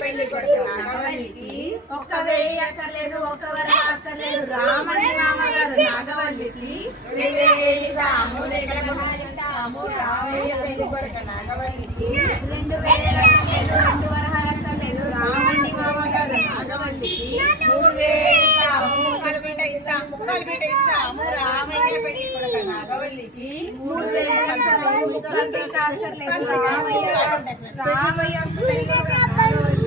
పెళ్లి కొడుకు నాగవల్లికి ఒక్క వెయ్యి అక్కర్లేదు, ఒక్క వరం అక్కర్లేదు, రామండి మామగారు నాగవల్లికి వెయ్యేలిస్తాము, రెక్కల గుణాలిస్తాము, రామయ్య పెళ్లి కొడుకు నాగవల్లికి 2000 అక్కర్లేదు, 2 వరహాలు అక్కర్లేదు, రామండి మామగారు నాగవల్లికి 3000 ఇస్తాము, ముక్కల పీట ఇస్తాము, ముక్కల పీట ఇస్తాము, రామయ్య పెళ్లి కొడుకు నాగవల్లికి 3000 అక్కర్లేదు, ముక్కల పీట అక్కర్లేదు, రామయ్య పెళ్లి కొడుకు నాగవల్లికి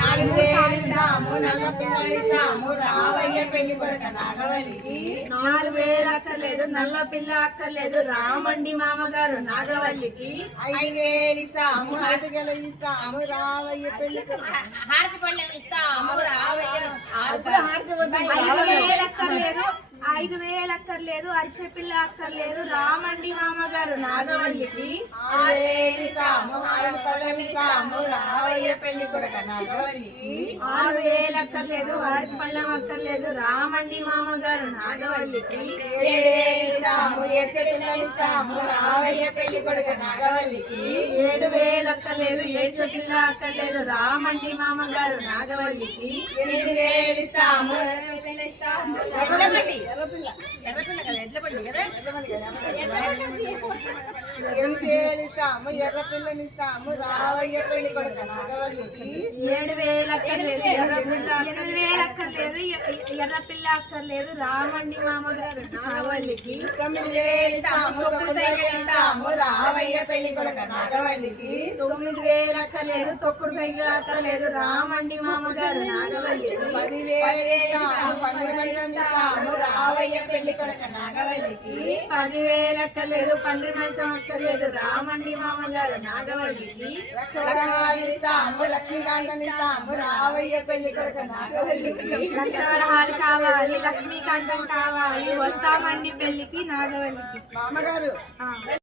4000 ఇస్తాము, నల్ల పిల్లలు ఇస్తాము, రామయ్య పెళ్లి కొడుకు నాగవల్లికి 4000 అక్కర్లేదు, నల్ల పిల్ల అక్కర్లేదు, రామండి మామగారు నాగవల్లికి 5000 ఇస్తాము, హారతిగలు ఇస్తాము, రామయ్య పెళ్లి కొడుకు హారతి పళ్ళెం ఇస్తాము, రామయ్య 5000 అక్కర్లేదు, 5000 అక్కర్లేదు, అరిచే పిల్ల అక్కర్లేదు, రామండి మామగారు నాగవల్లికి 6000 ఇస్తాము, హారతి పళ్ళెం ఇస్తాము, రామయ్య పెళ్లి కొడుకు నాగవల్లికి 6000 అక్కర్లేదు, వారికి పళ్ళం అక్కర్లేదు, రామండి మామగారు నాగవల్లికి 7000 ఇస్తాము, ఎడ్చె పిల్లలు ఇస్తాము, రామయ్య పెళ్లి కొడుకు నాగవల్లికి 7000 అక్కర్లేదు, ఏడ్చే పిల్ల అక్కర్లేదు, రామండి మామగారు నాగవల్లికి 8000 ఇస్తాము, ఎడ్లబండి ఎర్రపిల్ల కదా ఎడ్లబండి కదా 8000 ఇస్తాము, ఎర్ర పిల్లని ఇస్తాము, రామయ్య పెళ్లి కొడుకు నాగవల్లికి 7000 అక్కర్లేదు, 8000 అక్కర్లేదు, ఎర్ర పిల్ల అక్కర్లేదు, రామండి మామగారు నాగవల్లికి 9000 ఇస్తాము, 9000 ఇస్తాము, రామయ్య పెళ్లి కొడుకు నాగవల్లికి 9000 అక్కర్లేదు, తొక్కుడు సైకిల్ అక్కర్లేదు, రామండి మామగారు నాగవల్లికి 10,000 ఇస్తాము, 10 మంది ఇస్తాము, రామయ్య పెళ్లి కొడుకు నాగవల్లికి 10,000 అక్కర్లేదు, 10 మంచం అక్కర్లేదు, రామండి మామగారు నాగవల్లికి లక్షణాలు ఇస్తాము, లక్ష్మీకాంతం ఇస్తాము, రామయ్య పెళ్లి కొడుకు నాగవల్లికి లక్షవరహాలు కావాలి, లక్ష్మీకాంతం కావాలి, వస్తామండి పెళ్లికి నాగవల్లికి మామగారు ఆ.